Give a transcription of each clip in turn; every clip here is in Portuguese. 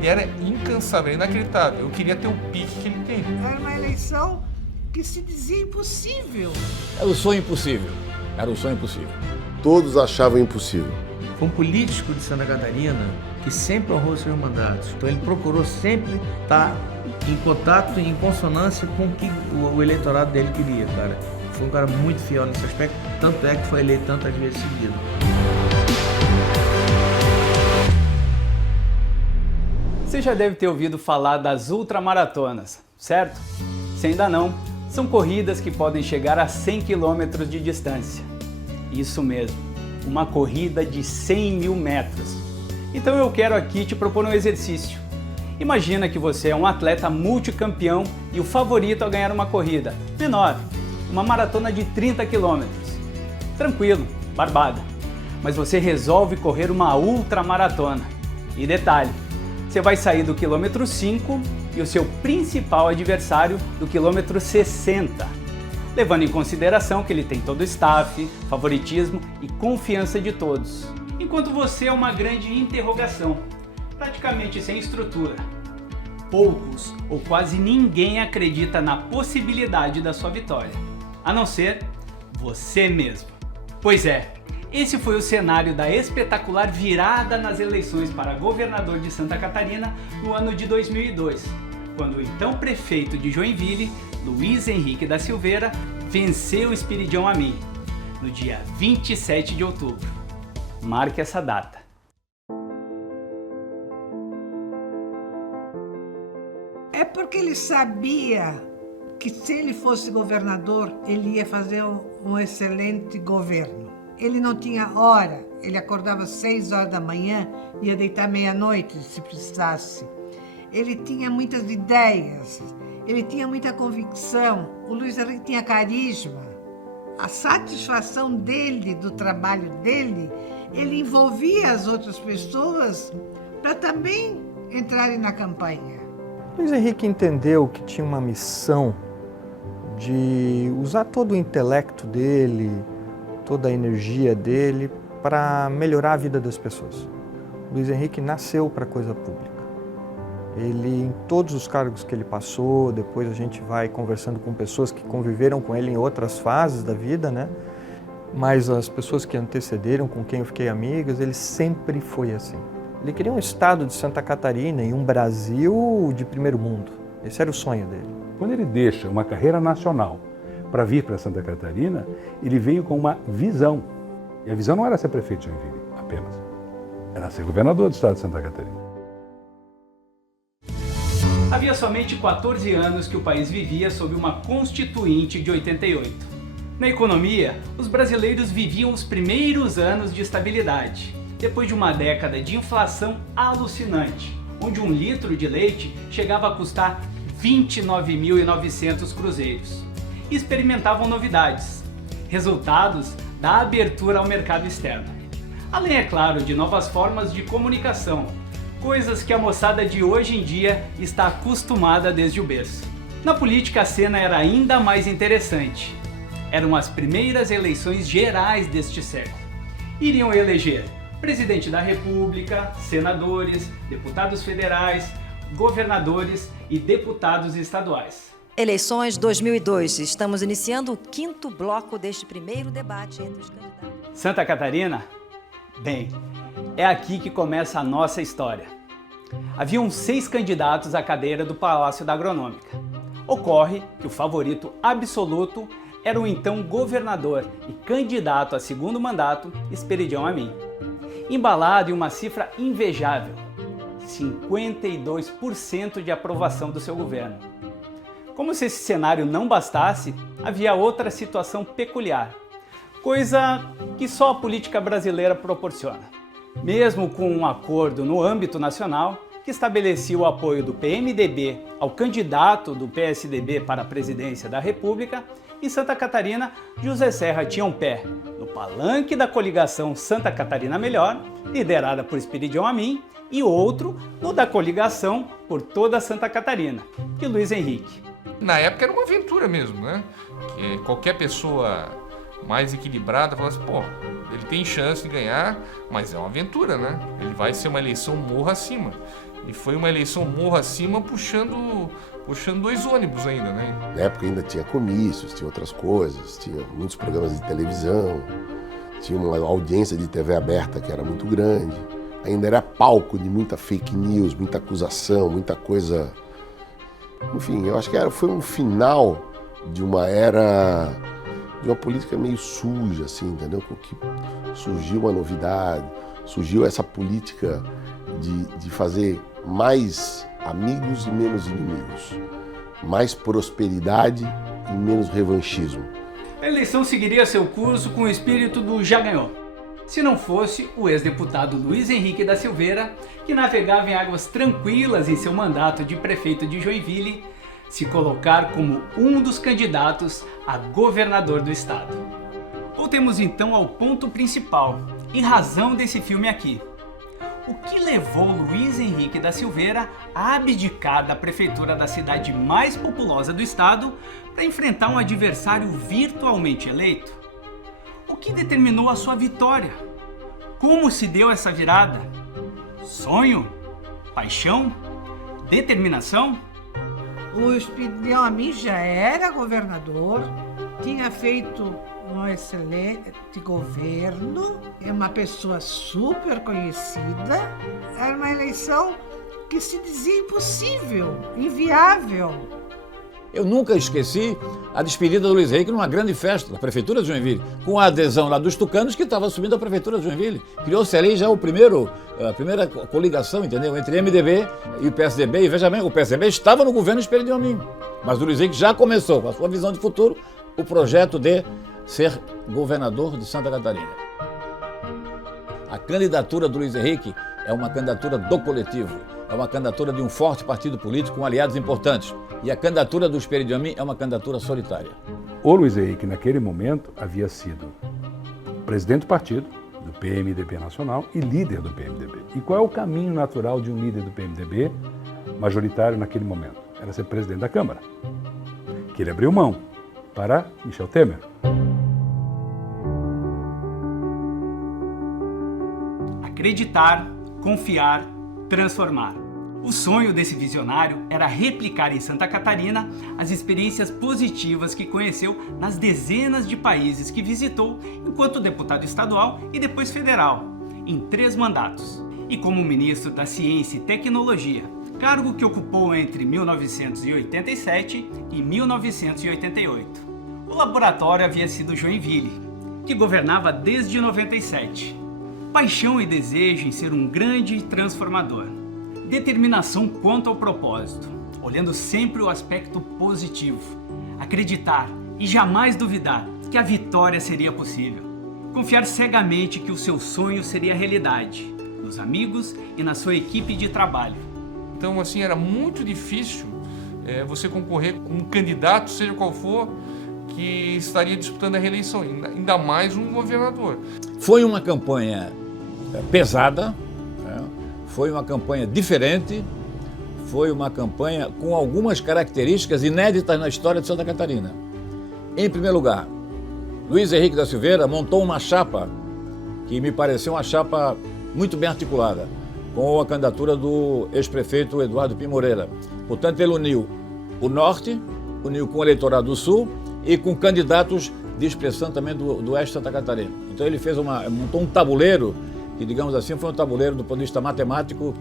Ele era incansável, inacreditável. Eu queria ter o pique que ele tem. Era uma eleição que se dizia impossível. Era o sonho impossível. Era o sonho impossível. Todos achavam impossível. Foi um político de Santa Catarina que sempre honrou seus mandatos. Então ele procurou sempre estar em contato e em consonância com o que o eleitorado dele queria, cara. Foi um cara muito fiel nesse aspecto, tanto é que foi eleito tantas vezes seguido. Você já deve ter ouvido falar das ultramaratonas, certo? Se ainda não, são corridas que podem chegar a 100 km de distância. Isso mesmo, uma corrida de 100 mil metros. Então eu quero aqui te propor um exercício. Imagina que você é um atleta multicampeão e o favorito a ganhar uma corrida menor, uma maratona de 30 km. Tranquilo, barbada. Mas você resolve correr uma ultramaratona. E detalhe, você vai sair do quilômetro 5 e o seu principal adversário do quilômetro 60, levando em consideração que ele tem todo o staff, favoritismo e confiança de todos. Enquanto você é uma grande interrogação, praticamente sem estrutura. Poucos ou quase ninguém acredita na possibilidade da sua vitória, a não ser você mesmo. Pois é, esse foi o cenário da espetacular virada nas eleições para governador de Santa Catarina no ano de 2002, quando o então prefeito de Joinville, Luiz Henrique da Silveira, venceu Espiridião Amin, no dia 27 de outubro. Marque essa data. É porque ele sabia que se ele fosse governador, ele ia fazer um excelente governo. Ele não tinha hora, ele acordava às 6 horas da manhã, ia deitar meia-noite se precisasse. Ele tinha muitas ideias, ele tinha muita convicção, o Luiz Henrique tinha carisma. A satisfação dele, do trabalho dele, ele envolvia as outras pessoas para também entrarem na campanha. Luiz Henrique entendeu que tinha uma missão de usar todo o intelecto dele, toda a energia dele para melhorar a vida das pessoas. Luiz Henrique nasceu para a coisa pública. Ele, em todos os cargos que ele passou, depois a gente vai conversando com pessoas que conviveram com ele em outras fases da vida, né? Mas as pessoas que antecederam, com quem eu fiquei amigas, ele sempre foi assim. Ele queria um estado de Santa Catarina e um Brasil de primeiro mundo. Esse era o sonho dele. Quando ele deixa uma carreira nacional para vir para Santa Catarina, ele veio com uma visão. E a visão não era ser prefeito de Joinville apenas, era ser governador do estado de Santa Catarina. Havia somente 14 anos que o país vivia sob uma Constituinte de 88. Na economia, os brasileiros viviam os primeiros anos de estabilidade, depois de uma década de inflação alucinante, onde 1 litro de leite chegava a custar 29.900 cruzeiros. E experimentavam novidades, resultados da abertura ao mercado externo. Além, é claro, de novas formas de comunicação, coisas que a moçada de hoje em dia está acostumada desde o berço. Na política, a cena era ainda mais interessante. Eram as primeiras eleições gerais deste século. Iriam eleger presidente da República, senadores, deputados federais, governadores e deputados estaduais. Eleições 2002. Estamos iniciando o 5º bloco deste primeiro debate entre os candidatos. Santa Catarina? Bem, é aqui que começa a nossa história. Haviam 6 candidatos à cadeira do Palácio da Agronômica. Ocorre que o favorito absoluto era o então governador e candidato a segundo mandato, Espiridião Amin. Embalado em uma cifra invejável, 52% de aprovação do seu governo. Como se esse cenário não bastasse, havia outra situação peculiar, coisa que só a política brasileira proporciona. Mesmo com um acordo no âmbito nacional, que estabelecia o apoio do PMDB ao candidato do PSDB para a presidência da República, em Santa Catarina, José Serra tinha um pé no palanque da coligação Santa Catarina Melhor, liderada por Espiridião Amin, e outro no da coligação por toda Santa Catarina, de Luiz Henrique. Na época era uma aventura mesmo, né? Que qualquer pessoa mais equilibrada, fala assim, pô, ele tem chance de ganhar, mas é uma aventura, né? Ele vai ser uma eleição morro acima. E foi uma eleição morro acima puxando 2 ônibus ainda, né? Na época ainda tinha comícios, tinha outras coisas, tinha muitos programas de televisão, tinha uma audiência de TV aberta que era muito grande. Ainda era palco de muita fake news, muita acusação, muita coisa. Enfim, eu acho que foi um final de uma era, de uma política meio suja, assim, entendeu? Com que surgiu uma novidade, surgiu essa política de fazer mais amigos e menos inimigos, mais prosperidade e menos revanchismo. A eleição seguiria seu curso com o espírito do já ganhou. Se não fosse o ex-deputado Luiz Henrique da Silveira, que navegava em águas tranquilas em seu mandato de prefeito de Joinville, se colocar como um dos candidatos a governador do estado. Voltemos então ao ponto principal, em razão desse filme aqui. O que levou Luiz Henrique da Silveira a abdicar da prefeitura da cidade mais populosa do estado para enfrentar um adversário virtualmente eleito? O que determinou a sua vitória? Como se deu essa virada? Sonho? Paixão? Determinação? O Espírito Amin já era governador, tinha feito um excelente governo, é uma pessoa super conhecida, era uma eleição que se dizia impossível, inviável. Eu nunca esqueci a despedida do Luiz Henrique numa grande festa da Prefeitura de Joinville, com a adesão lá dos tucanos que estava assumindo a Prefeitura de Joinville. Criou-se ali já a primeira coligação, entendeu? Entre MDB e o PSDB. E veja bem, o PSDB estava no governo Espírito Amin, mas o Luiz Henrique já começou, com a sua visão de futuro, o projeto de ser governador de Santa Catarina. A candidatura do Luiz Henrique é uma candidatura do coletivo, é uma candidatura de um forte partido político com aliados importantes. E a candidatura do Espírito Amin é uma candidatura solitária. O Luiz Henrique, naquele momento, havia sido presidente do partido, do PMDB Nacional, e líder do PMDB. E qual é o caminho natural de um líder do PMDB majoritário naquele momento? Era ser presidente da Câmara, que ele abriu mão para Michel Temer. Acreditar, confiar, transformar. O sonho desse visionário era replicar em Santa Catarina as experiências positivas que conheceu nas dezenas de países que visitou enquanto deputado estadual e depois federal, em 3 mandatos, e como ministro da Ciência e Tecnologia, cargo que ocupou entre 1987 e 1988. O laboratório havia sido Joinville, que governava desde 97. Paixão e desejo em ser um grande transformador. Determinação quanto ao propósito, olhando sempre o aspecto positivo. Acreditar e jamais duvidar que a vitória seria possível. Confiar cegamente que o seu sonho seria realidade, nos amigos e na sua equipe de trabalho. Então, assim, era muito difícil você concorrer com um candidato, seja qual for, que estaria disputando a reeleição, ainda mais um governador. Foi uma campanha pesada, foi uma campanha diferente, foi uma campanha com algumas características inéditas na história de Santa Catarina. Em primeiro lugar, Luiz Henrique da Silveira montou uma chapa que me pareceu uma chapa muito bem articulada, com a candidatura do ex-prefeito Eduardo Pim Moreira. Portanto, ele uniu o Norte, uniu com o eleitorado do Sul e com candidatos de expressão também do Oeste de Santa Catarina. Então ele montou um tabuleiro, que, digamos assim, foi um tabuleiro do ponto de vista matemático,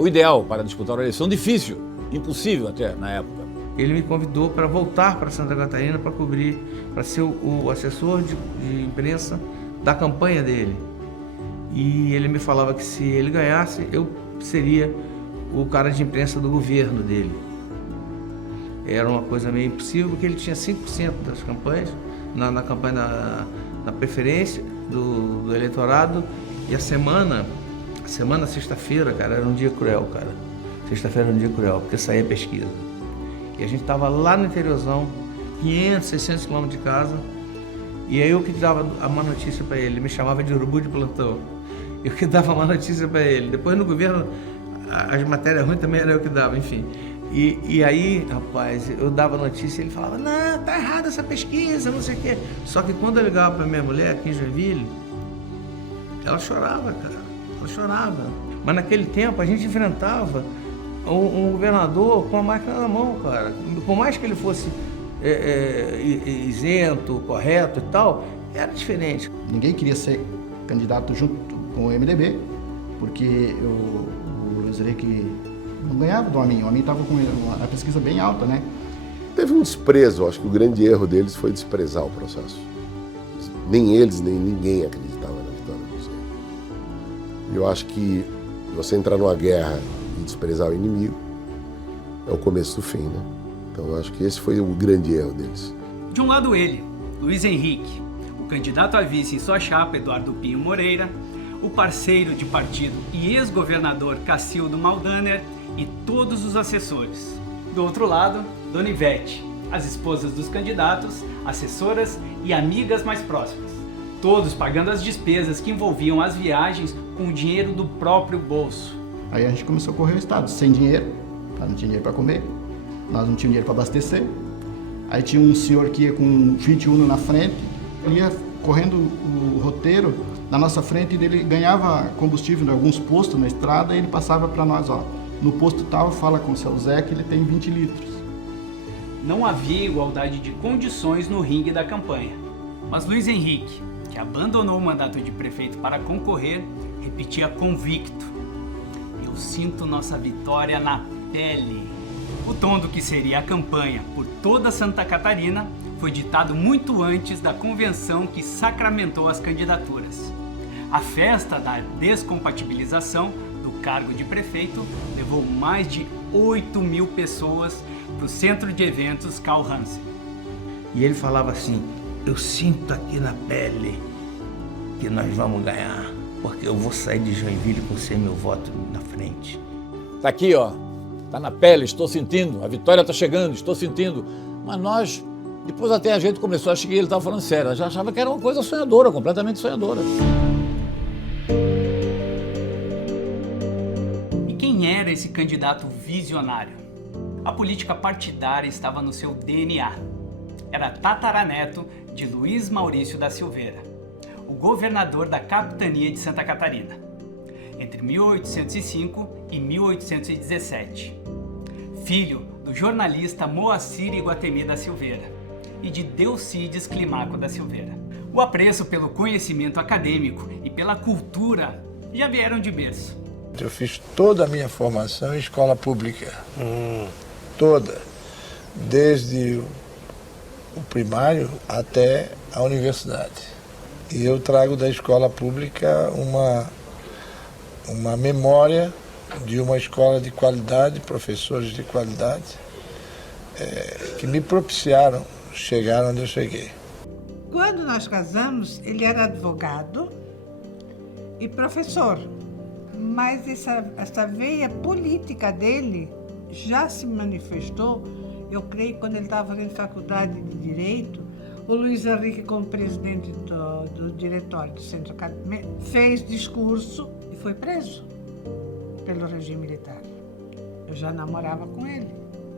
o ideal para disputar uma eleição difícil, impossível até na época. Ele me convidou para voltar para Santa Catarina para cobrir, para ser o assessor de imprensa da campanha dele. E ele me falava que se ele ganhasse, eu seria o cara de imprensa do governo dele. Era uma coisa meio impossível, porque ele tinha 5% das campanhas, na campanha da preferência do eleitorado. E a semana, sexta-feira, cara, era um dia cruel, cara. Sexta-feira era um dia cruel, porque saía pesquisa. E a gente tava lá no interiorzão, 500, 600 quilômetros de casa, e aí eu que dava a má notícia para ele me chamava de urubu de plantão. Eu que dava a má notícia para ele. Depois no governo, as matérias ruins também era eu que dava, enfim. E aí, rapaz, eu dava notícia e ele falava, não, tá errada essa pesquisa, não sei o quê. Só que quando eu ligava pra minha mulher aqui em Joinville, ela chorava, cara. Ela chorava. Mas naquele tempo a gente enfrentava um governador com a máquina na mão, cara. Por mais que ele fosse isento, correto e tal, era diferente. Ninguém queria ser candidato junto com o MDB, porque o Luiz Henrique não ganhava do Amin. O Amin estava com a pesquisa bem alta, né? Teve um desprezo, acho que o grande erro deles foi desprezar o processo. Nem eles, nem ninguém acreditava na vitória do Zé. Eu acho que você entrar numa guerra e desprezar o inimigo é o começo do fim, né? Então eu acho que esse foi o grande erro deles. De um lado ele, Luiz Henrique, o candidato a vice em sua chapa, Eduardo Pinho Moreira, o parceiro de partido e ex-governador Cacildo Maldaner e todos os assessores. Do outro lado, Dona Ivete, as esposas dos candidatos, assessoras e amigas mais próximas. Todos pagando as despesas que envolviam as viagens com o dinheiro do próprio bolso. Aí a gente começou a correr o estado, sem dinheiro, não tinha dinheiro para comer, nós não tínhamos dinheiro para abastecer. Aí tinha um senhor que ia com um Fiat Uno na frente, ele ia correndo o roteiro na nossa frente e ele ganhava combustível em alguns postos na estrada e ele passava para nós, ó, no posto tal, fala com o seu Zé que ele tem 20 litros. Não havia igualdade de condições no ringue da campanha. Mas Luiz Henrique, que abandonou o mandato de prefeito para concorrer, repetia convicto: eu sinto nossa vitória na pele. O tom do que seria a campanha por toda Santa Catarina foi ditado muito antes da convenção que sacramentou as candidaturas. A festa da descompatibilização do cargo de prefeito levou mais de 8.000 pessoas para o centro de eventos Carl Hansen. E ele falava assim, eu sinto aqui na pele que nós vamos ganhar, porque eu vou sair de Joinville com 100 mil votos na frente. Tá aqui, ó. Tá na pele, estou sentindo. A vitória tá chegando, estou sentindo. Mas nós, depois até a gente começou a achar que ele estava falando sério. Já achava que era uma coisa sonhadora, completamente sonhadora. E quem era esse candidato visionário? A política partidária estava no seu DNA. Era tataraneto de Luiz Maurício da Silveira, o governador da capitania de Santa Catarina, entre 1805 e 1817. Filho do jornalista Moacir Iguatemi da Silveira e de Delcides Climaco da Silveira. O apreço pelo conhecimento acadêmico e pela cultura já vieram de berço. Eu fiz toda a minha formação em escola pública. Toda. Desde o primário até a universidade. E eu trago da escola pública uma memória de uma escola de qualidade, professores de qualidade, que me propiciaram chegar onde eu cheguei. Quando nós casamos, ele era advogado e professor, mas essa veia política dele já se manifestou, eu creio, quando ele estava fazendo faculdade de Direito. O Luiz Henrique, como presidente do diretório do Centro Acadêmico, fez discurso e foi preso pelo regime militar. Eu já namorava com ele.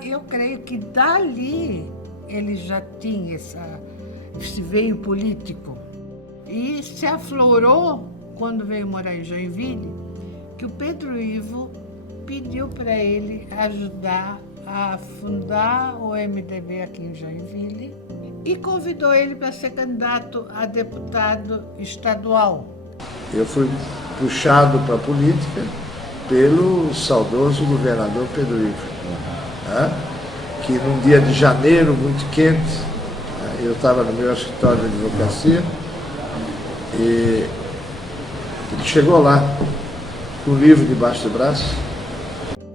Eu creio que dali ele já tinha esse veio político. E se aflorou quando veio morar em Joinville, que o Pedro Ivo pediu para ele ajudar a fundar o MDB aqui em Joinville e convidou ele para ser candidato a deputado estadual. Eu fui puxado para a política pelo saudoso governador Pedro Ivo, que num dia de janeiro muito quente, eu estava no meu escritório de advocacia e ele chegou lá com o livro debaixo do braço.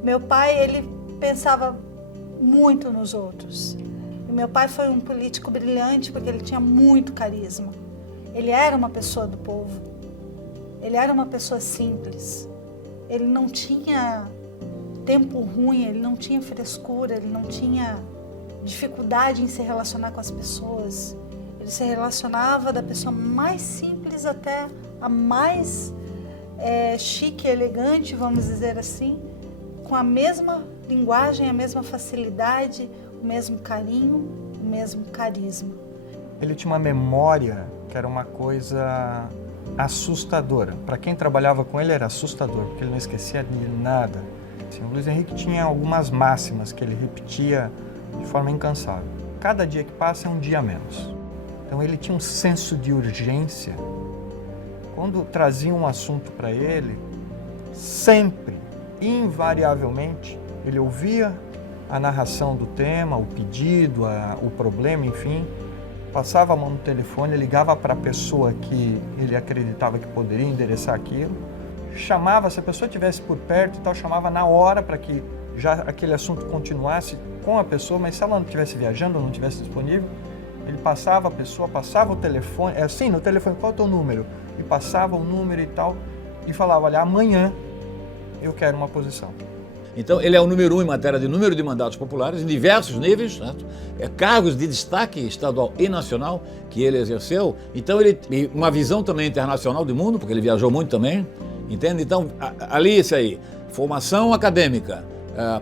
Meu pai, ele pensava muito nos outros. E meu pai foi um político brilhante porque ele tinha muito carisma. Ele era uma pessoa do povo. Ele era uma pessoa simples. Ele não tinha tempo ruim, ele não tinha frescura, ele não tinha dificuldade em se relacionar com as pessoas. Ele se relacionava da pessoa mais simples até a mais chique, elegante, vamos dizer assim, com a mesma linguagem, a mesma facilidade, o mesmo carinho, o mesmo carisma. Ele tinha uma memória que era uma coisa assustadora. Para quem trabalhava com ele era assustador, porque ele não esquecia de nada. Assim, o Luiz Henrique tinha algumas máximas que ele repetia de forma incansável. Cada dia que passa é um dia a menos. Então ele tinha um senso de urgência. Quando trazia um assunto para ele, sempre, invariavelmente, ele ouvia a narração do tema, o pedido, o problema, enfim, passava a mão no telefone, ligava para a pessoa que ele acreditava que poderia endereçar aquilo, chamava, se a pessoa estivesse por perto e tal, chamava na hora para que já aquele assunto continuasse com a pessoa, mas se ela não estivesse viajando ou não estivesse disponível, ele passava a pessoa, passava o telefone, no telefone, qual é o teu número? E passava o número e tal, e falava, olha, amanhã eu quero uma posição. Então, ele é o número 1 em matéria de número de mandatos populares, em diversos níveis, né? Cargos de destaque estadual e nacional que ele exerceu. Então, ele tem uma visão também internacional do mundo, porque ele viajou muito também, entende? Então, ali isso aí, formação acadêmica,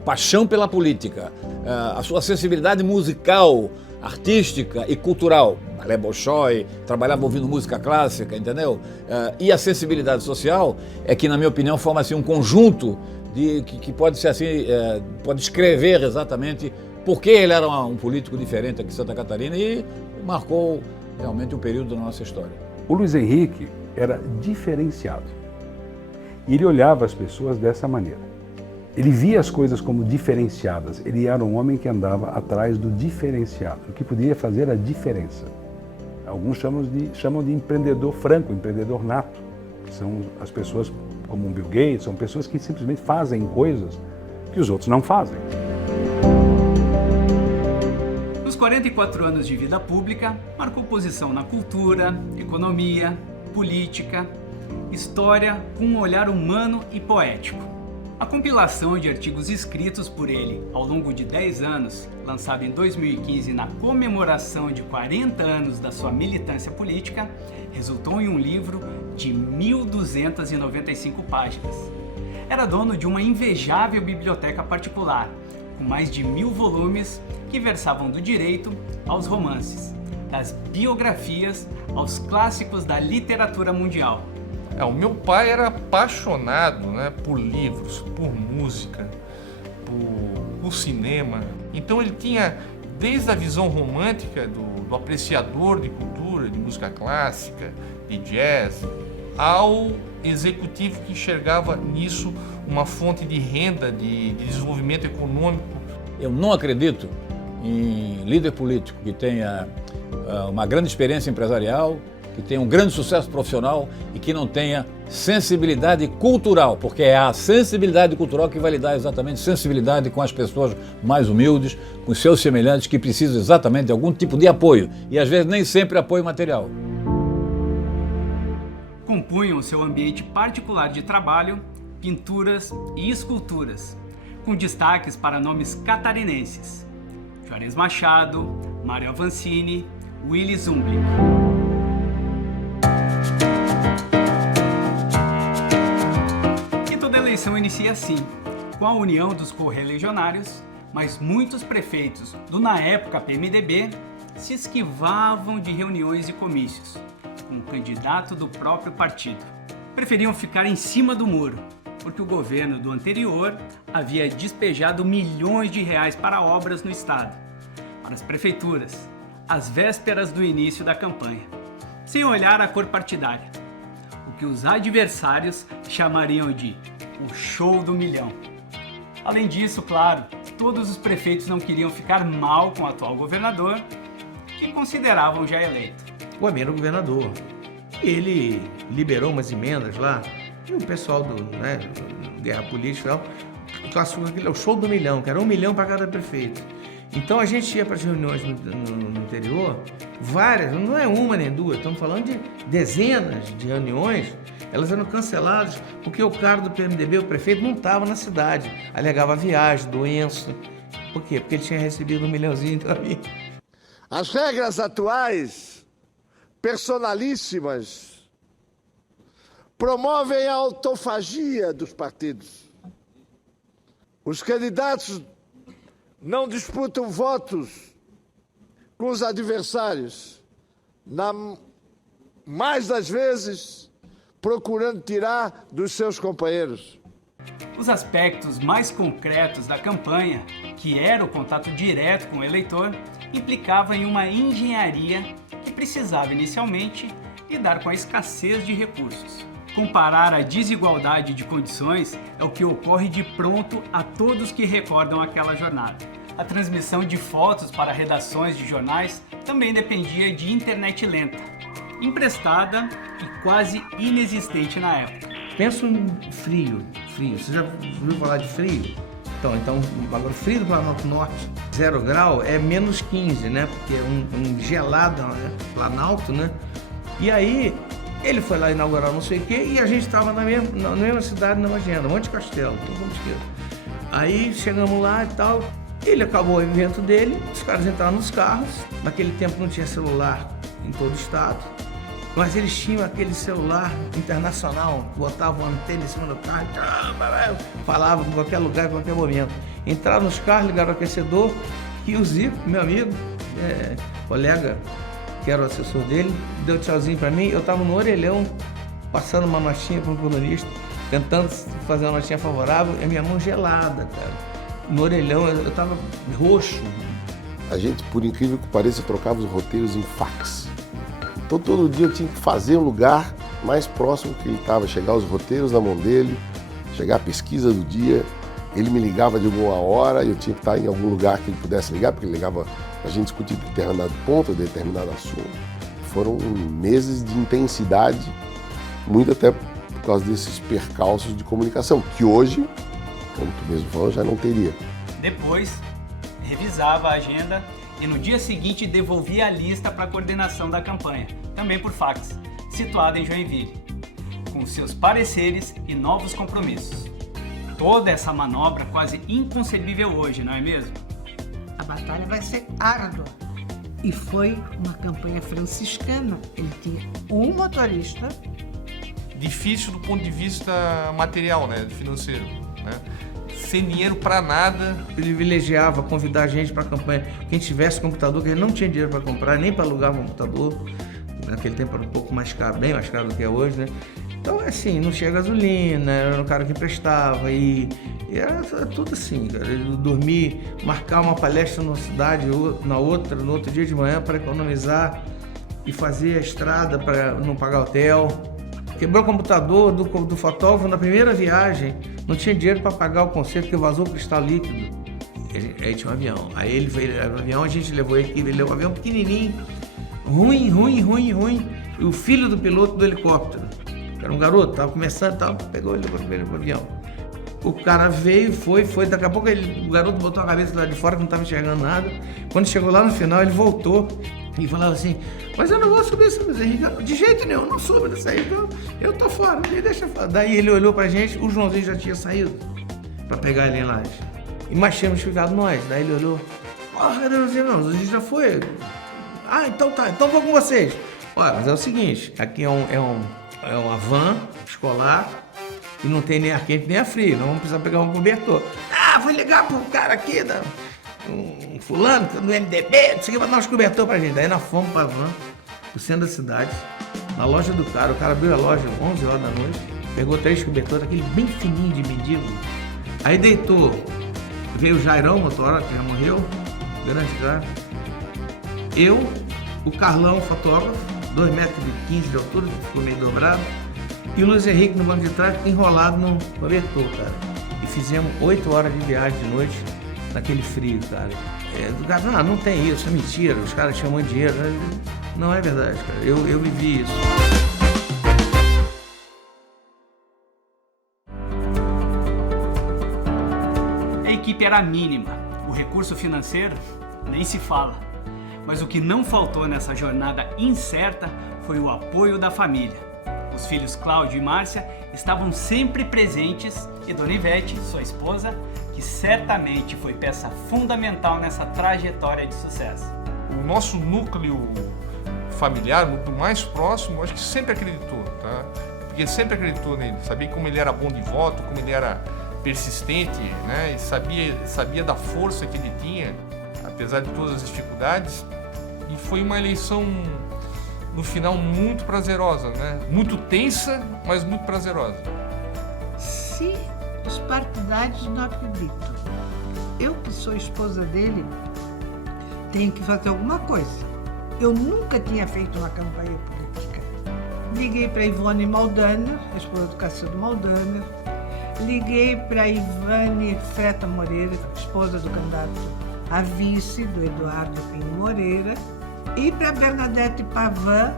paixão pela política, a sua sensibilidade musical, artística e cultural. Alé Bolshoi, trabalhava ouvindo música clássica, entendeu? E a sensibilidade social é que, na minha opinião, forma assim, um conjunto que pode ser assim, pode escrever exatamente por que ele era um político diferente aqui em Santa Catarina e marcou realmente um período da nossa história. O Luiz Henrique era diferenciado. E ele olhava as pessoas dessa maneira. Ele via as coisas como diferenciadas. Ele era um homem que andava atrás do diferenciado, o que podia fazer a diferença. Alguns chamam de empreendedor franco, empreendedor nato, que são as pessoas como um Bill Gates, são pessoas que simplesmente fazem coisas que os outros não fazem. Nos 44 anos de vida pública, marcou posição na cultura, economia, política, história com um olhar humano e poético. A compilação de artigos escritos por ele ao longo de 10 anos, lançada em 2015 na comemoração de 40 anos da sua militância política, resultou em um livro de 1.295 páginas. Era dono de uma invejável biblioteca particular, com mais de 1.000 volumes que versavam do direito aos romances, das biografias aos clássicos da literatura mundial. O meu pai era apaixonado, né, por livros, por música, por cinema. Então ele tinha desde a visão romântica do apreciador de cultura, de música clássica, de jazz, ao executivo que enxergava nisso uma fonte de renda, de desenvolvimento econômico. Eu não acredito em líder político que tenha uma grande experiência empresarial, que tenha um grande sucesso profissional e que não tenha sensibilidade cultural, porque é a sensibilidade cultural que vai lhe dar exatamente sensibilidade com as pessoas mais humildes, com os seus semelhantes que precisam exatamente de algum tipo de apoio e às vezes nem sempre apoio material. Compunham seu ambiente particular de trabalho, pinturas e esculturas, com destaques para nomes catarinenses: Juarez Machado, Mário Avancini, Willy Zumblick. A eleição inicia assim, com a união dos correligionários, mas muitos prefeitos do, na época, PMDB, se esquivavam de reuniões e comícios, com o candidato do próprio partido. Preferiam ficar em cima do muro, porque o governo do anterior havia despejado milhões de reais para obras no estado, para as prefeituras, às vésperas do início da campanha, sem olhar a cor partidária, o que os adversários chamariam de o show do milhão. Além disso, claro, todos os prefeitos não queriam ficar mal com o atual governador, que consideravam já eleito. O Amir era o governador. E ele liberou umas emendas lá, e o pessoal do Guerra Política e tal, classificou aquilo, é o show do milhão, que era 1 milhão para cada prefeito. Então a gente ia para as reuniões no interior, várias, não é uma nem duas, estamos falando de dezenas de reuniões. Elas eram canceladas porque o cara do PMDB, o prefeito, não estava na cidade. Alegava viagem, doença. Por quê? Porque ele tinha recebido 1 milhãozinho também. As regras atuais, personalíssimas, promovem a autofagia dos partidos. Os candidatos não disputam votos com os adversários, mais das vezes procurando tirar dos seus companheiros. Os aspectos mais concretos da campanha, que era o contato direto com o eleitor, implicava em uma engenharia que precisava inicialmente lidar com a escassez de recursos. Comparar a desigualdade de condições é o que ocorre de pronto a todos que recordam aquela jornada. A transmissão de fotos para redações de jornais também dependia de internet lenta, emprestada e quase inexistente na época. Pensa em frio. Você já ouviu falar de frio? Então agora frio do Planalto Norte, 0 grau é menos 15, né? Porque é um gelado, né? Planalto, né? E aí ele foi lá inaugurar não sei o quê e a gente estava na mesma cidade, na agenda, Monte Castelo, Aí chegamos lá e tal, ele acabou o evento dele, os caras entraram nos carros, naquele tempo não tinha celular em todo o estado, mas eles tinham aquele celular internacional, botavam uma antena em cima do carro, falavam em qualquer lugar, em qualquer momento. Entraram nos carros, ligaram o aquecedor e o Zico, meu amigo, colega, que era o assessor dele, deu tchauzinho pra mim. Eu tava no orelhão, passando uma notinha para um colunista, tentando fazer uma notinha favorável, e a minha mão gelada, cara. No orelhão, eu tava roxo. A gente, por incrível que pareça, trocava os roteiros em fax. Então todo dia eu tinha que fazer um lugar mais próximo que ele estava, chegar os roteiros na mão dele, chegar a pesquisa do dia, ele me ligava de alguma hora e eu tinha que estar em algum lugar que ele pudesse ligar, porque ele ligava, a gente discutia determinado ponto, determinado assunto. Foram meses de intensidade, muito até por causa desses percalços de comunicação, que hoje, como tu mesmo falou, já não teria. Depois, revisava a agenda e no dia seguinte devolvia a lista para a coordenação da campanha, também por fax, situada em Joinville, com seus pareceres e novos compromissos. Toda essa manobra quase inconcebível hoje, não é mesmo? A batalha vai ser árdua. E foi uma campanha franciscana. Ele tinha um motorista. Difícil do ponto de vista material, né, financeiro, né? Sem dinheiro para nada. Ele privilegiava convidar a gente para a campanha. Quem tivesse computador, que ele não tinha dinheiro para comprar, nem para alugar um computador. Naquele tempo era um pouco mais caro, bem mais caro do que é hoje, né? Então, assim, não tinha gasolina, era o cara que emprestava e era tudo assim, cara. Ele dormir, marcar uma palestra numa cidade, na outra, no outro dia de manhã para economizar e fazer a estrada para não pagar hotel. Quebrou o computador do fotógrafo na primeira viagem, não tinha dinheiro para pagar o concerto porque vazou o cristal líquido. Aí tinha um avião. Aí ele veio no avião, a gente levou ele, ele levou um avião pequenininho, ruim. E o filho do piloto do helicóptero, que era um garoto, estava começando e tal, pegou ele pro avião. O cara veio, foi, daqui a pouco o garoto botou a cabeça lá de fora que não estava enxergando nada. Quando chegou lá no final, ele voltou e falava assim, mas eu não vou subir esse Henrique, de jeito nenhum, eu não subo dessa aí, eu tô fora, me deixa fora. Daí ele olhou pra gente, o Joãozinho já tinha saído pra pegar ele em Laje. E mais tínhamos ficado nós. Daí ele olhou, cadê o Joãozinho? Não, o Joãozinho já foi. Ah, então tá, então vou com vocês. Olha, mas é o seguinte, aqui é uma van escolar e não tem nem ar quente nem ar frio, não vamos precisar pegar um cobertor. Ah, vou ligar pro cara aqui, um fulano, no MDB, não sei o que, vai dar uns cobertor pra gente. Daí nós fomos pra van, pro centro da cidade, na loja do cara, o cara abriu a loja às 11 horas da noite, pegou 3 cobertores, aquele bem fininho de mendigo, aí deitou, veio o Jairão, motorista, que já morreu, grande cara, eu, o Carlão, fotógrafo, 2,15 metros de altura, ficou meio dobrado, e o Luiz Henrique no banco de trás, enrolado no cobertor, cara. E fizemos 8 horas de viagem de noite, naquele frio, cara. Não tem isso, é mentira, os caras chamam de dinheiro. Não é verdade, cara, eu vivi isso. A equipe era mínima, o recurso financeiro nem se fala. Mas o que não faltou nessa jornada incerta foi o apoio da família. Os filhos Cláudio e Márcia estavam sempre presentes e Dona Ivete, sua esposa, que certamente foi peça fundamental nessa trajetória de sucesso. O nosso núcleo familiar, o núcleo mais próximo, acho que sempre acreditou, tá? Porque sempre acreditou nele, sabia como ele era bom de voto, como ele era persistente, né? E sabia da força que ele tinha, apesar de todas as dificuldades. E foi uma eleição, no final, muito prazerosa, né? Muito tensa, mas muito prazerosa. Se os partidários não acreditam, eu que sou esposa dele, tenho que fazer alguma coisa. Eu nunca tinha feito uma campanha política. Liguei para Ivone Maldaner, a esposa do Cacildo Maldaner. Liguei para Ivane Freta Moreira, esposa do candidato a vice, do Eduardo Pinho Moreira. E para Bernadette Pavan,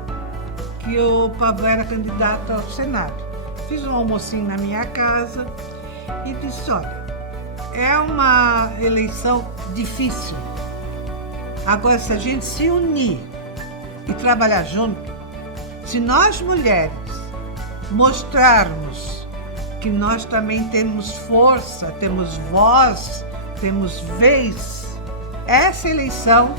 que o Pavan era candidata ao Senado. Fiz um almocinho na minha casa e disse, olha, é uma eleição difícil. Agora, se a gente se unir e trabalhar junto, se nós mulheres mostrarmos que nós também temos força, temos voz, temos vez, essa eleição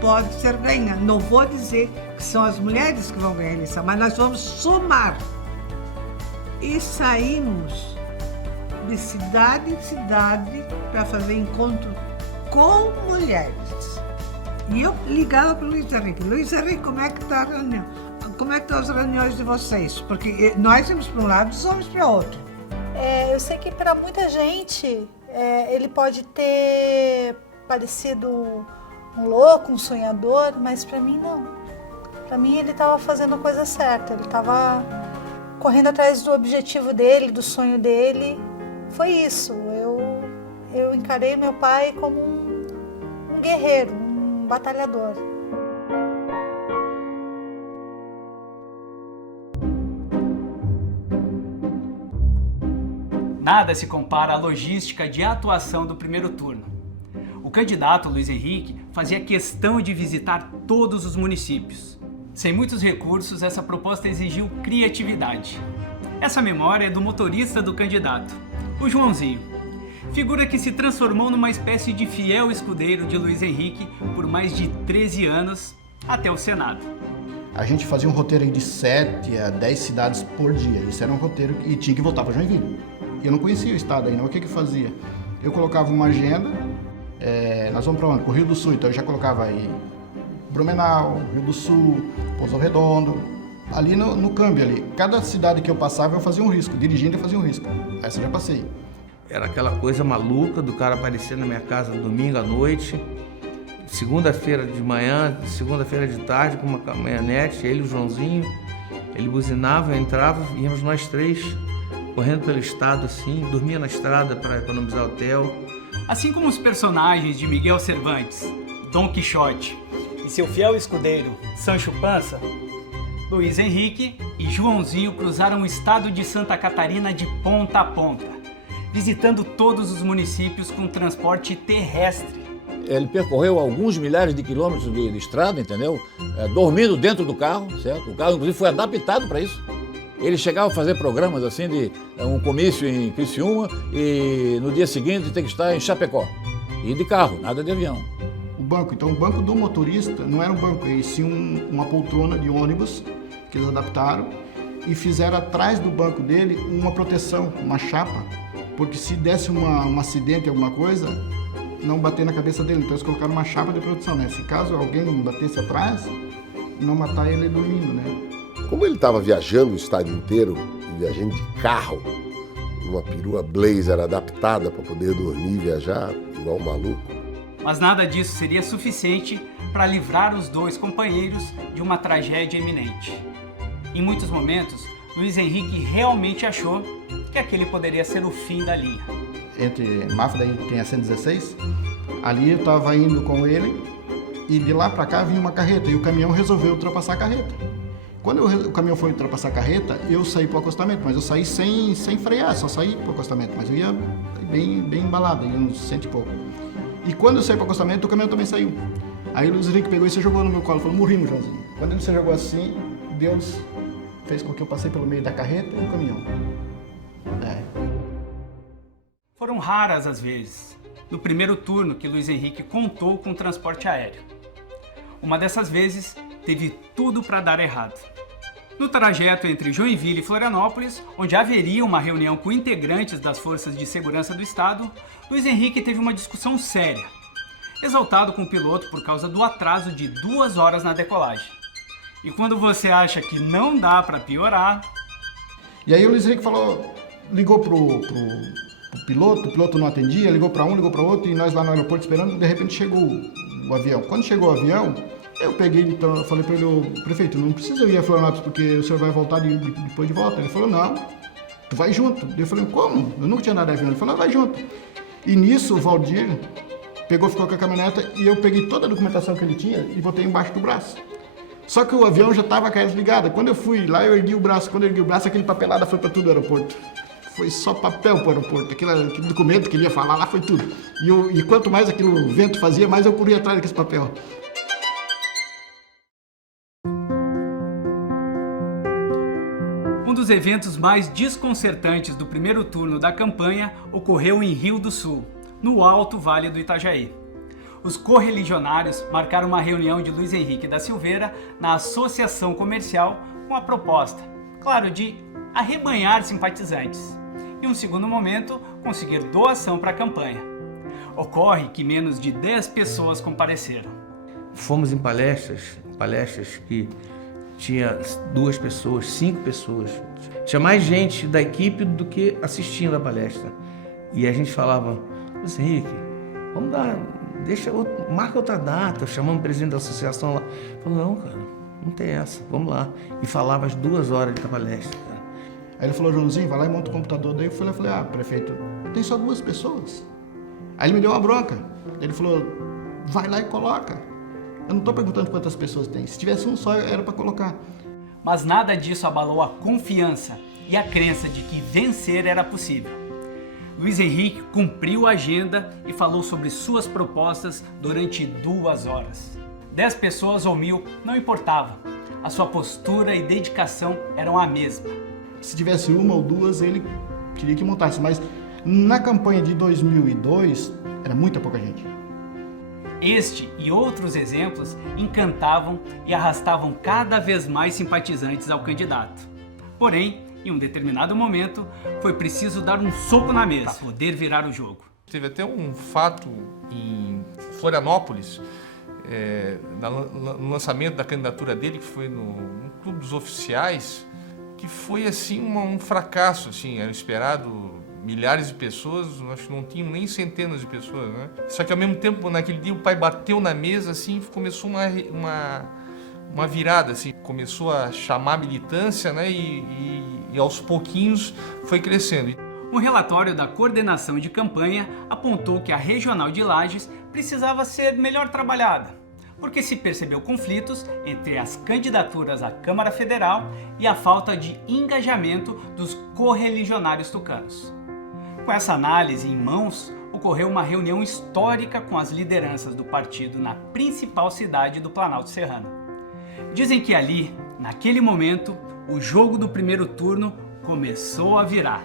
pode ser ganha. Não vou dizer que são as mulheres que vão ganhar a eleição, mas nós vamos somar. E saímos de cidade em cidade para fazer encontro com mulheres. E eu ligava para o Luiz Henrique. Luiz Henrique, como é que está a reunião? Como é que estão as reuniões de vocês? Porque nós vamos para um lado e os homens para o outro. Eu sei que para muita gente ele pode ter parecido um louco, um sonhador, mas para mim não. Para mim ele estava fazendo a coisa certa, ele estava correndo atrás do objetivo dele, do sonho dele. Foi isso, eu encarei meu pai como um guerreiro, um batalhador. Nada se compara à logística de atuação do primeiro turno. O candidato Luiz Henrique fazia questão de visitar todos os municípios. Sem muitos recursos, essa proposta exigiu criatividade. Essa memória é do motorista do candidato, o Joãozinho, figura que se transformou numa espécie de fiel escudeiro de Luiz Henrique por mais de 13 anos até o Senado. A gente fazia um roteiro aí de 7 a 10 cidades por dia. Isso era um roteiro e tinha que voltar para Joinville. Eu não conhecia o estado ainda, o que eu fazia? Eu colocava uma agenda, nós vamos para onde? Para o Rio do Sul, então eu já colocava aí Blumenau, Rio do Sul, Pouso Redondo, ali no câmbio ali. Cada cidade que eu passava eu fazia um risco, dirigindo eu fazia um risco. Essa eu já passei. Era aquela coisa maluca do cara aparecer na minha casa domingo à noite, segunda-feira de manhã, segunda-feira de tarde, com uma caminhonete, ele e o Joãozinho, ele buzinava, eu entrava, íamos nós três, correndo pelo estado assim, dormia na estrada para economizar hotel. Assim como os personagens de Miguel Cervantes, Dom Quixote e seu fiel escudeiro, Sancho Panza, Luiz Henrique e Joãozinho cruzaram o estado de Santa Catarina de ponta a ponta, visitando todos os municípios com transporte terrestre. Ele percorreu alguns milhares de quilômetros de estrada, entendeu? Dormindo dentro do carro, certo? O carro, inclusive, foi adaptado para isso. Ele chegava a fazer programas assim de um comício em Criciúma e no dia seguinte tem que estar em Chapecó. E de carro, nada de avião. O banco, então o banco do motorista não era um banco, e sim uma poltrona de ônibus que eles adaptaram e fizeram atrás do banco dele uma proteção, uma chapa, porque se desse um acidente, alguma coisa, não bater na cabeça dele. Então eles colocaram uma chapa de proteção, né? Se caso alguém batesse atrás, não matar ele dormindo, né? Como ele estava viajando o estado inteiro, viajando de carro, numa perua Blazer adaptada para poder dormir e viajar igual um maluco. Mas nada disso seria suficiente para livrar os dois companheiros de uma tragédia iminente. Em muitos momentos, Luiz Henrique realmente achou que aquele poderia ser o fim da linha. Entre Mafra e tem a 116, ali eu estava indo com ele e de lá para cá vinha uma carreta e o caminhão resolveu ultrapassar a carreta. Quando o caminhão foi ultrapassar a carreta, eu saí para o acostamento, mas eu saí sem frear, só saí para o acostamento, mas eu ia bem embalado, ia uns 100 e pouco. E quando eu saí para o acostamento, o caminhão também saiu. Aí o Luiz Henrique pegou e se jogou no meu colo, falou, morrimos, Joãozinho. Quando ele se jogou assim, Deus fez com que eu passei pelo meio da carreta e do caminhão. Foram raras as vezes, no primeiro turno, que Luiz Henrique contou com transporte aéreo. Uma dessas vezes teve tudo para dar errado. No trajeto entre Joinville e Florianópolis, onde haveria uma reunião com integrantes das Forças de Segurança do Estado, Luiz Henrique teve uma discussão séria, exaltado com o piloto por causa do atraso de 2 horas na decolagem. E quando você acha que não dá para piorar... E aí o Luiz Henrique ligou pro piloto, o piloto não atendia, ligou para um, ligou para outro, e nós lá no aeroporto esperando, de repente chegou o avião. Quando chegou o avião, eu peguei, então, eu falei para ele, prefeito, não precisa ir a Florianópolis porque o senhor vai voltar depois de volta. Ele falou, não, tu vai junto. Eu falei, como? Eu nunca tinha andado de avião. Ele falou, vai junto. E nisso o Valdir ficou com a caminhoneta e eu peguei toda a documentação que ele tinha e botei embaixo do braço. Só que o avião já estava com a desligada. Quando eu fui lá, eu ergui o braço. Quando eu ergui o braço, aquele papelada foi para tudo o aeroporto. Foi só papel para o aeroporto. Aquele documento que ele ia falar lá foi tudo. E quanto mais aquilo vento fazia, mais eu corria atrás daquele papel. Um dos eventos mais desconcertantes do primeiro turno da campanha ocorreu em Rio do Sul, no Alto Vale do Itajaí. Os correligionários marcaram uma reunião de Luiz Henrique da Silveira na Associação Comercial com a proposta, claro, de arrebanhar simpatizantes. E um segundo momento, conseguir doação para a campanha. Ocorre que menos de 10 pessoas compareceram. Fomos em palestras que tinha 2 pessoas, 5 pessoas. Tinha mais gente da equipe do que assistindo a palestra. E a gente falava, Luiz Henrique, vamos dar... marca outra data, chamamos o presidente da associação lá. Falou, não, cara, não tem essa, vamos lá. E falava as 2 horas de palestra, cara. Aí ele falou, Joãozinho, vai lá e monta o computador. Daí eu falei, prefeito, tem só 2 pessoas. Aí ele me deu uma bronca. Ele falou, vai lá e coloca. Eu não estou perguntando quantas pessoas tem. Se tivesse um só, era para colocar. Mas nada disso abalou a confiança e a crença de que vencer era possível. Luiz Henrique cumpriu a agenda e falou sobre suas propostas durante 2 horas. 10 pessoas ou 1000, não importava. A sua postura e dedicação eram a mesma. Se tivesse 1 ou 2, ele queria que montasse. Mas na campanha de 2002, era muita pouca gente. Este e outros exemplos encantavam e arrastavam cada vez mais simpatizantes ao candidato. Porém, em um determinado momento, foi preciso dar um soco na mesa para poder virar o jogo. Teve até um fato em Florianópolis, no lançamento da candidatura dele, que foi no Clube dos Oficiais, que foi assim um fracasso. Assim, era esperado milhares de pessoas, acho que não tinham nem centenas de pessoas, né? Só que ao mesmo tempo, naquele dia, o pai bateu na mesa, assim, começou uma virada, assim, começou a chamar a militância, né? E aos pouquinhos foi crescendo. Um relatório da coordenação de campanha apontou que a Regional de Lages precisava ser melhor trabalhada, porque se percebeu conflitos entre as candidaturas à Câmara Federal e a falta de engajamento dos correligionários tucanos. Com essa análise em mãos, ocorreu uma reunião histórica com as lideranças do partido na principal cidade do Planalto Serrano. Dizem que ali, naquele momento, o jogo do primeiro turno começou a virar.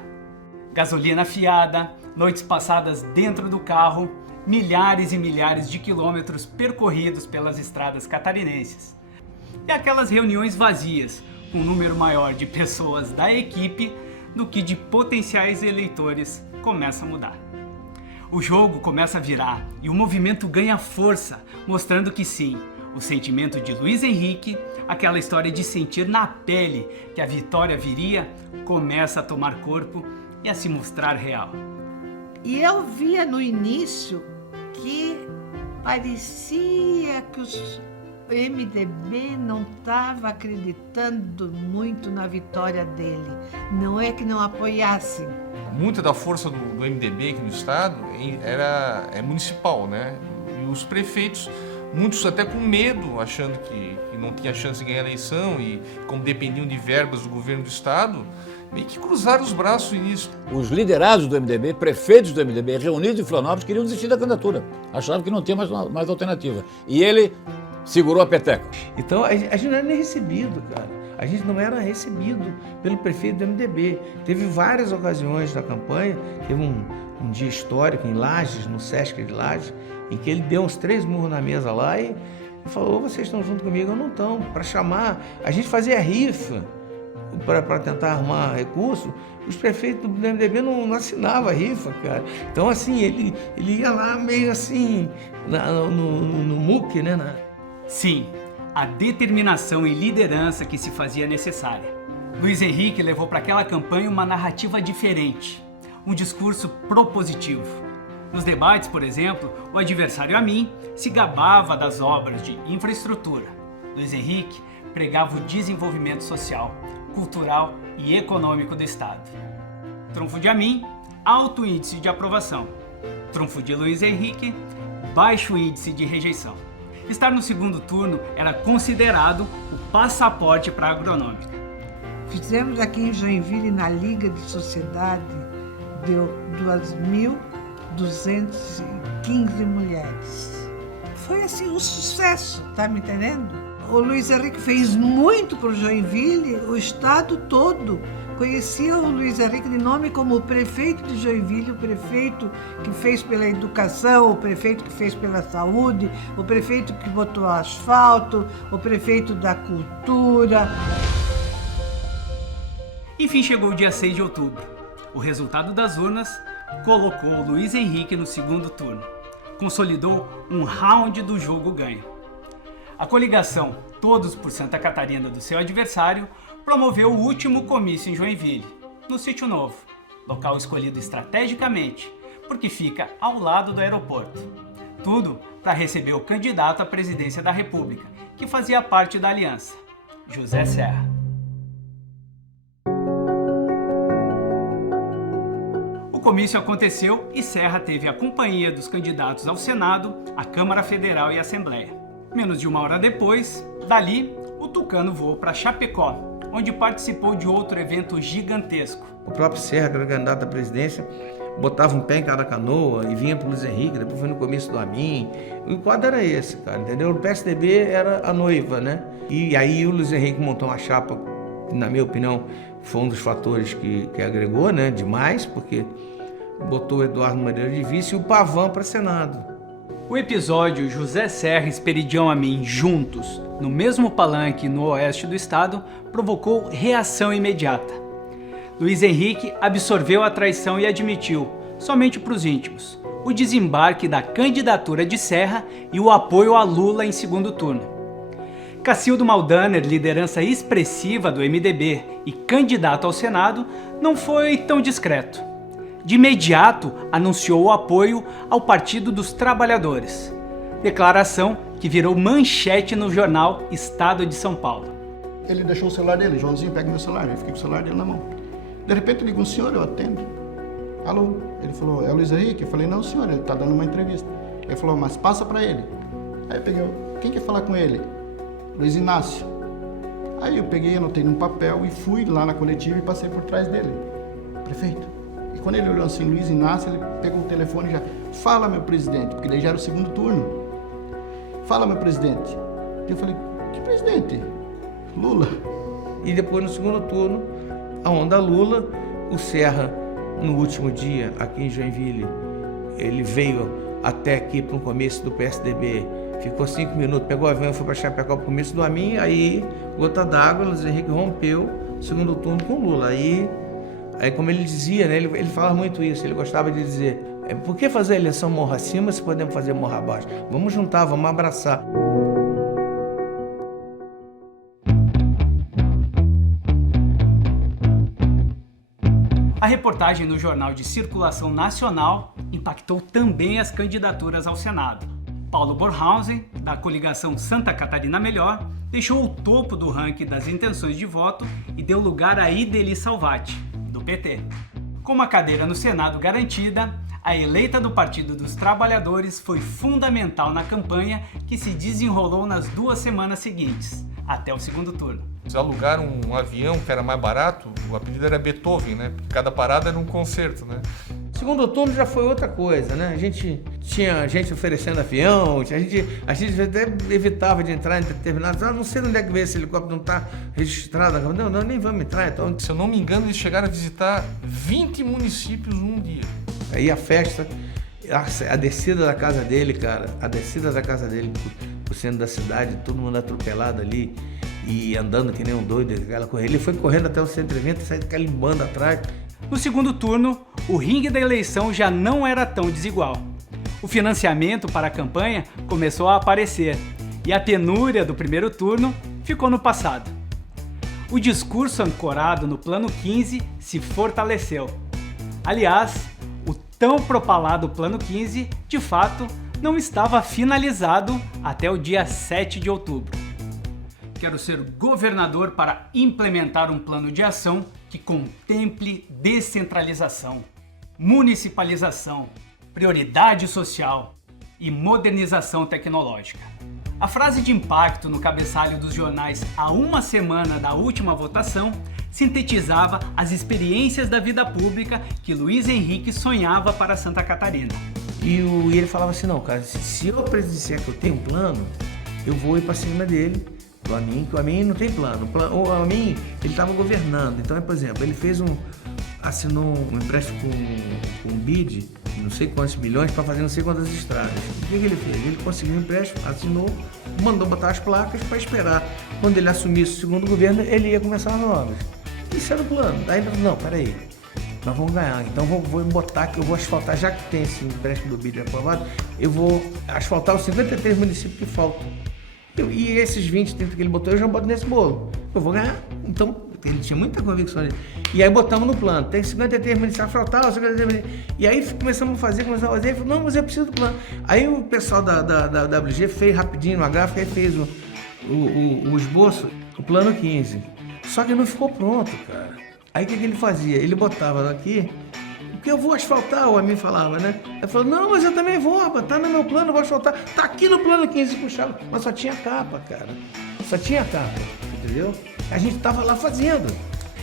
Gasolina afiada, noites passadas dentro do carro, milhares e milhares de quilômetros percorridos pelas estradas catarinenses. E aquelas reuniões vazias, com um número maior de pessoas da equipe do que de potenciais eleitores, começa a mudar. O jogo começa a virar e o movimento ganha força, mostrando que sim, o sentimento de Luiz Henrique, aquela história de sentir na pele que a vitória viria, começa a tomar corpo e a se mostrar real. E eu via no início que parecia que os MDB não estava acreditando muito na vitória dele. Não é que não apoiassem. Muita da força do MDB aqui no estado é municipal, né? E os prefeitos, muitos até com medo, achando que não tinha chance de ganhar a eleição e como dependiam de verbas do governo do estado, meio que cruzaram os braços no início. Os liderados do MDB, prefeitos do MDB, reunidos em Florianópolis, queriam desistir da candidatura. Achavam que não tinha mais alternativa. E ele segurou a peteca. Então, a gente não era nem recebido, cara. A gente não era recebido pelo prefeito do MDB. Teve várias ocasiões da campanha, teve um dia histórico em Lages, no Sesc de Lages, em que ele deu uns 3 murros na mesa lá e falou, vocês estão junto comigo? Eu não estão. Para chamar, a gente fazia rifa. para tentar arrumar recurso, os prefeitos do PMDB não assinavam a rifa, cara. Então, assim, ele ia lá meio assim, no muque, né? Sim, a determinação e liderança que se fazia necessária. Luiz Henrique levou para aquela campanha uma narrativa diferente, um discurso propositivo. Nos debates, por exemplo, o adversário a mim se gabava das obras de infraestrutura. Luiz Henrique pregava o desenvolvimento social, cultural e econômico do Estado. Trunfo de Amin, alto índice de aprovação. Trunfo de Luiz Henrique, baixo índice de rejeição. Estar no segundo turno era considerado o passaporte para a agronômica. Fizemos aqui em Joinville, na Liga de Sociedade, deu 2.215 mulheres. Foi assim um sucesso, tá me entendendo? O Luiz Henrique fez muito por Joinville, o estado todo conhecia o Luiz Henrique de nome como o prefeito de Joinville, o prefeito que fez pela educação, o prefeito que fez pela saúde, o prefeito que botou asfalto, o prefeito da cultura. Enfim, chegou o dia 6 de outubro. O resultado das urnas colocou o Luiz Henrique no segundo turno. Consolidou um round do jogo ganho. A coligação Todos por Santa Catarina do seu adversário promoveu o último comício em Joinville, no Sítio Novo, local escolhido estrategicamente, porque fica ao lado do aeroporto. Tudo para receber o candidato à presidência da República, que fazia parte da aliança, José Serra. O comício aconteceu e Serra teve a companhia dos candidatos ao Senado, à Câmara Federal e à Assembleia. Menos de uma hora depois, dali, o Tucano voou para Chapecó, onde participou de outro evento gigantesco. O próprio Serra, que era candidato à presidência, botava um pé em cada canoa e vinha para o Luiz Henrique, depois foi no comício do Amin. O quadro era esse, cara, entendeu? O PSDB era a noiva, né? E aí o Luiz Henrique montou uma chapa, que, na minha opinião, foi um dos fatores que agregou, né? Demais, porque botou o Eduardo Madeira de vice e o Pavão para Senado. O episódio José Serra e Esperidião Amin juntos, no mesmo palanque no oeste do estado, provocou reação imediata. Luiz Henrique absorveu a traição e admitiu, somente para os íntimos, o desembarque da candidatura de Serra e o apoio a Lula em segundo turno. Cacildo Maldaner, liderança expressiva do MDB e candidato ao Senado, não foi tão discreto. De imediato, anunciou o apoio ao Partido dos Trabalhadores. Declaração que virou manchete no jornal Estado de São Paulo. Ele deixou o celular dele, Joãozinho, pega meu celular. Eu fiquei com o celular dele na mão. De repente, liga um senhor, eu atendo. Alô? Ele falou, é o Luiz Henrique? Eu falei, não, senhor, ele está dando uma entrevista. Ele falou, mas passa para ele. Aí eu peguei, quem quer falar com ele? Luiz Inácio. Aí eu peguei, anotei num papel e fui lá na coletiva e passei por trás dele. Prefeito. E quando ele olhou assim, Luiz Inácio, ele pegou o telefone e já, fala, meu presidente, porque daí já era o segundo turno. Fala, meu presidente. Eu falei, que presidente? Lula. E depois, no segundo turno, a onda Lula, o Serra, no último dia, aqui em Joinville, ele veio até aqui para um comício do PSDB, ficou 5 minutos, pegou o avião e foi para Chapecó para o comício do Amin, aí, gota d'água, Luiz Henrique rompeu o segundo turno com Lula. Aí como ele dizia, né, ele falava muito isso, ele gostava de dizer, por que fazer a eleição morra acima se podemos fazer morra abaixo? Vamos juntar, vamos abraçar. A reportagem no jornal de circulação nacional impactou também as candidaturas ao Senado. Paulo Bornhausen, da coligação Santa Catarina Melhor, deixou o topo do ranking das intenções de voto e deu lugar a Ideli Salvati, do PT. Com uma cadeira no Senado garantida, a eleita do Partido dos Trabalhadores foi fundamental na campanha que se desenrolou nas 2 semanas seguintes, até o segundo turno. Eles alugaram um avião que era mais barato, o apelido era Beethoven, né? Porque cada parada era um concerto, né? Segundo turno já foi outra coisa, né? A gente tinha gente oferecendo avião, a gente até evitava de entrar em determinados... não sei onde é que veio esse helicóptero, não está registrado. Não, nem vamos entrar, então... Se eu não me engano, eles chegaram a visitar 20 municípios num dia. Aí a festa, a descida da casa dele, cara, a descida da casa dele pro centro da cidade, todo mundo atropelado ali. e andando que nem um doido, aquela corrida. Ele foi correndo até o centro de evento e saiu calimbando atrás. No segundo turno, o ringue da eleição já não era tão desigual. O financiamento para a campanha começou a aparecer e a penúria do primeiro turno ficou no passado. O discurso ancorado no Plano 15 se fortaleceu. Aliás, o tão propalado Plano 15, de fato, não estava finalizado até o dia 7 de outubro. Quero ser governador para implementar um plano de ação que contemple descentralização, municipalização, prioridade social e modernização tecnológica. A frase de impacto no cabeçalho dos jornais há uma semana da última votação sintetizava as experiências da vida pública que Luiz Henrique sonhava para Santa Catarina. E ele falava assim, não, cara, se eu disser que eu tenho um plano, eu vou ir para cima dele, do Amin, que o Amin não tem plano. O Amin, ele estava governando. Então, por exemplo, ele assinou um empréstimo com um BID, não sei quantos milhões, para fazer não sei quantas estradas. O que ele fez? Ele conseguiu um empréstimo, assinou, mandou botar as placas para esperar. Quando ele assumisse o segundo governo, ele ia começar as obras. Isso era o plano. Daí ele falou, não, peraí, nós vamos ganhar. Então vou botar que eu vou asfaltar, já que tem esse empréstimo do BID aprovado, eu vou asfaltar os 53 municípios que faltam. E esses 20, 30 que ele botou, eu já boto nesse bolo. Eu vou ganhar. Então, ele tinha muita convicção nisso. E aí botamos no plano. Tem 53 municípios, asfaltar, 53 municípios. E aí começamos a fazer. Ele falou, não, mas eu preciso do plano. Aí o pessoal da WG fez rapidinho uma gráfica e fez o esboço, o plano 15. Só que não ficou pronto, cara. Aí o que ele fazia? Ele botava aqui, porque eu vou asfaltar, o Amin falava, né? Ele falou, não, mas eu também vou, rapaz, tá no meu plano, eu vou asfaltar. Tá aqui no plano 15, puxava. Mas só tinha capa, cara. Só tinha capa, entendeu? A gente tava lá fazendo.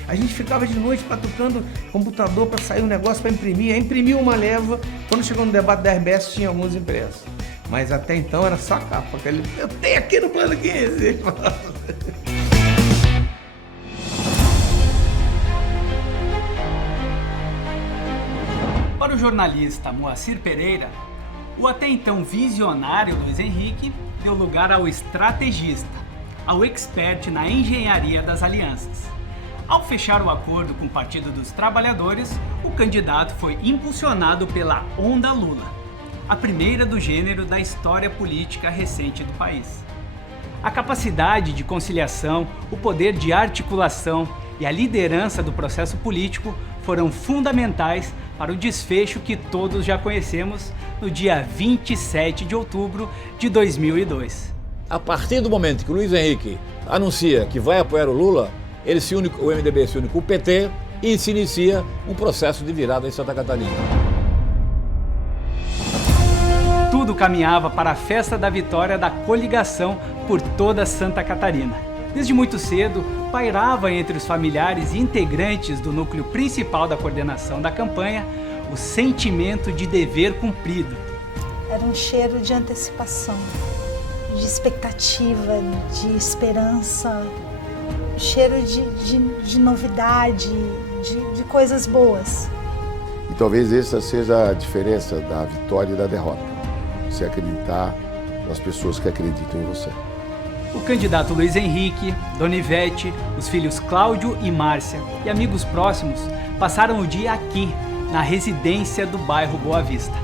A gente ficava de noite patucando computador para sair um negócio para imprimir. Aí imprimiu uma leva. Quando chegou no debate da RBS, tinha alguns impressos. Mas até então era só capa. Eu tenho aqui no plano 15. Para o jornalista Moacir Pereira, o até então visionário Luiz Henrique deu lugar ao estrategista, ao expert na engenharia das alianças. Ao fechar o acordo com o Partido dos Trabalhadores, o candidato foi impulsionado pela Onda Lula, a primeira do gênero da história política recente do país. A capacidade de conciliação, o poder de articulação e a liderança do processo político foram fundamentais para o desfecho que todos já conhecemos no dia 27 de outubro de 2002. A partir do momento que o Luiz Henrique anuncia que vai apoiar o Lula, ele se une, o MDB se une com o PT e se inicia um processo de virada em Santa Catarina. Tudo caminhava para a festa da vitória da coligação por toda Santa Catarina. Desde muito cedo, pairava entre os familiares e integrantes do núcleo principal da coordenação da campanha o sentimento de dever cumprido. Era um cheiro de antecipação, de expectativa, de esperança, cheiro de novidade, de coisas boas. E talvez essa seja a diferença da vitória e da derrota. Você acreditar nas pessoas que acreditam em você. O candidato Luiz Henrique, Dona Ivete, os filhos Cláudio e Márcia e amigos próximos passaram o dia aqui, na residência do bairro Boa Vista.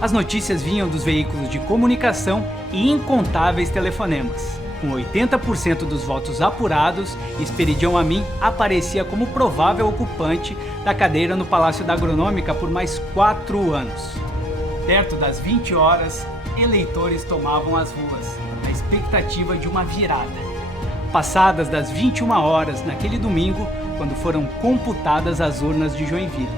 As notícias vinham dos veículos de comunicação e incontáveis telefonemas. Com 80% dos votos apurados, Esperidião Amin aparecia como provável ocupante da cadeira no Palácio da Agronômica por mais 4 anos. Perto das 20 horas, eleitores tomavam as ruas, na expectativa de uma virada. Passadas das 21 horas naquele domingo, quando foram computadas as urnas de Joinville.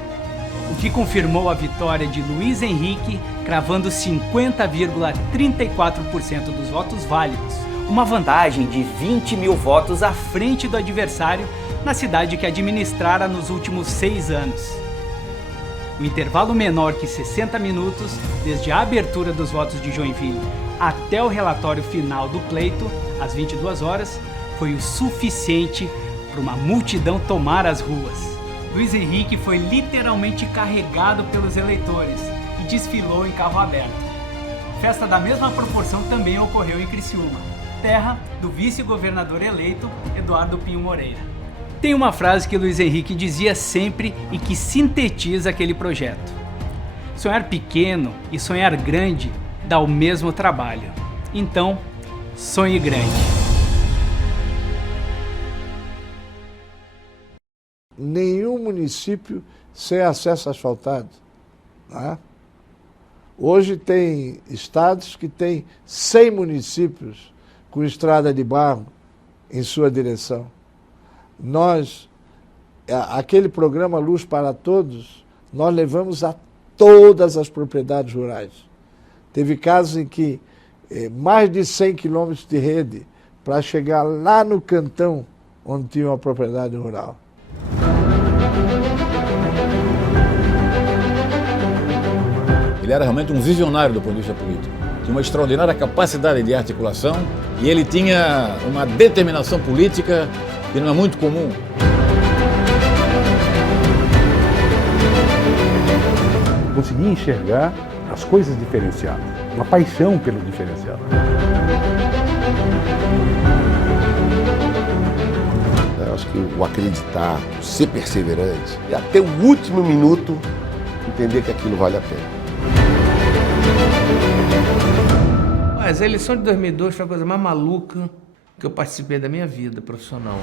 O que confirmou a vitória de Luiz Henrique, cravando 50,34% dos votos válidos. Uma vantagem de 20 mil votos à frente do adversário na cidade que administrara nos últimos 6 anos. O intervalo menor que 60 minutos, desde a abertura dos votos de Joinville até o relatório final do pleito, às 22 horas, foi o suficiente para uma multidão tomar as ruas. Luiz Henrique foi literalmente carregado pelos eleitores e desfilou em carro aberto. Festa da mesma proporção também ocorreu em Criciúma. terra do vice-governador eleito Eduardo Pinho Moreira. Tem uma frase que Luiz Henrique dizia sempre e que sintetiza aquele projeto: sonhar pequeno e sonhar grande dá o mesmo trabalho. Então, sonhe grande. Nenhum município sem acesso asfaltado. Né? Hoje tem estados que têm 100 municípios com estrada de barro em sua direção. Nós, aquele programa Luz para Todos, nós levamos a todas as propriedades rurais. Teve casos em que mais de 100 quilômetros de rede para chegar lá no cantão onde tinha uma propriedade rural. Ele era realmente um visionário do ponto de vista político. Tinha uma extraordinária capacidade de articulação e ele tinha uma determinação política que não é muito comum. Conseguia enxergar as coisas diferenciadas, uma paixão pelo diferenciado. Eu acho que o acreditar, o ser perseverante e até o último minuto entender que aquilo vale a pena. Mas a eleição de 2002 foi a coisa mais maluca que eu participei da minha vida profissional.